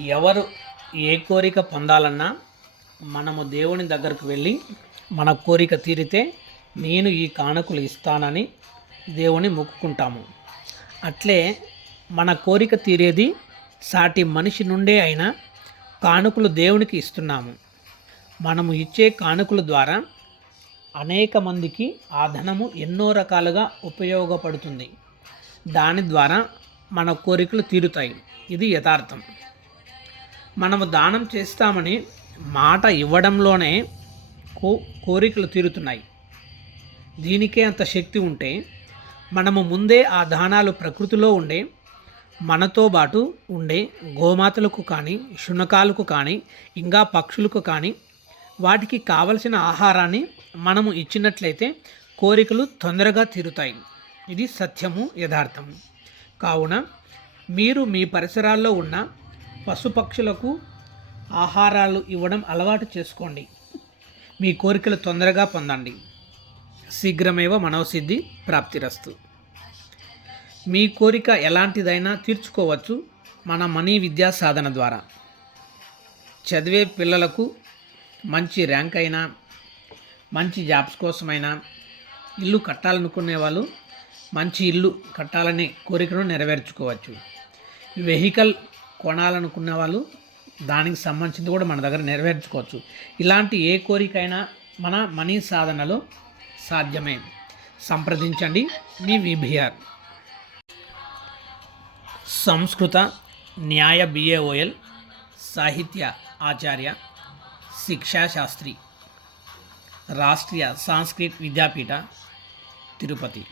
ఎవరు ఏ కోరిక పొందాలన్నా మనము దేవుని దగ్గరకు వెళ్ళి మన కోరిక తీరితే నేను ఈ కానుకలు ఇస్తానని దేవుని మొక్కుకుంటాము. అట్లే మన కోరిక తీరేది సాటి మనిషి నుండే అయినా కానుకలు దేవునికి ఇస్తున్నాము. మనము ఇచ్చే కానుకల ద్వారా అనేక మందికి ఆ ధనము ఎన్నో రకాలుగా ఉపయోగపడుతుంది. దాని ద్వారా మన కోరికలు తీరుతాయి. ఇది యథార్థం. మనము దానం చేస్తామని మాట ఇవ్వడంలోనే కోరికలు తీరుతున్నాయి. దీనికే అంత శక్తి ఉంటే మనము ముందే ఆ దానాలు ప్రకృతిలో ఉండే మనతో పాటు ఉండే గోమాతలకు కానీ, శునకాలకు కానీ, ఇంకా పక్షులకు కానీ వాటికి కావలసిన ఆహారాన్ని మనము ఇచ్చినట్లయితే కోరికలు తొందరగా తీరుతాయి. ఇది సత్యము, యథార్థము. కావున మీరు మీ పరిసరాల్లో ఉన్న పశుపక్షులకు ఆహారాలు ఇవ్వడం అలవాటు చేసుకోండి. మీ కోరికలు తొందరగా పొందండి. శీఘ్రమేవ మనోసిద్ధి ప్రాప్తిరస్తు. మీ కోరిక ఎలాంటిదైనా తీర్చుకోవచ్చు మన మనీ విద్యా సాధన ద్వారా. చదివే పిల్లలకు మంచి ర్యాంక్ అయినా, మంచి జాబ్స్ కోసమైనా, ఇల్లు కట్టాలనుకునే వాళ్ళు మంచి ఇల్లు కట్టాలనే కోరికను నెరవేర్చుకోవచ్చు. వెహికల్ కొనాలనుకున్న వాళ్ళు దానికి సంబంధించింది కూడా మన దగ్గర నెరవేర్చుకోవచ్చు. ఇలాంటి ఏ కోరికైనా మన మనీ సాధనలో సాధ్యమే. సంప్రదించండి మీ విబిఆర్. సంస్కృత న్యాయ బిఏఓఎల్ సాహిత్య ఆచార్య, శిక్షాశాస్త్రి, రాష్ట్రీయ సంస్కృత్ విద్యాపీఠ, తిరుపతి.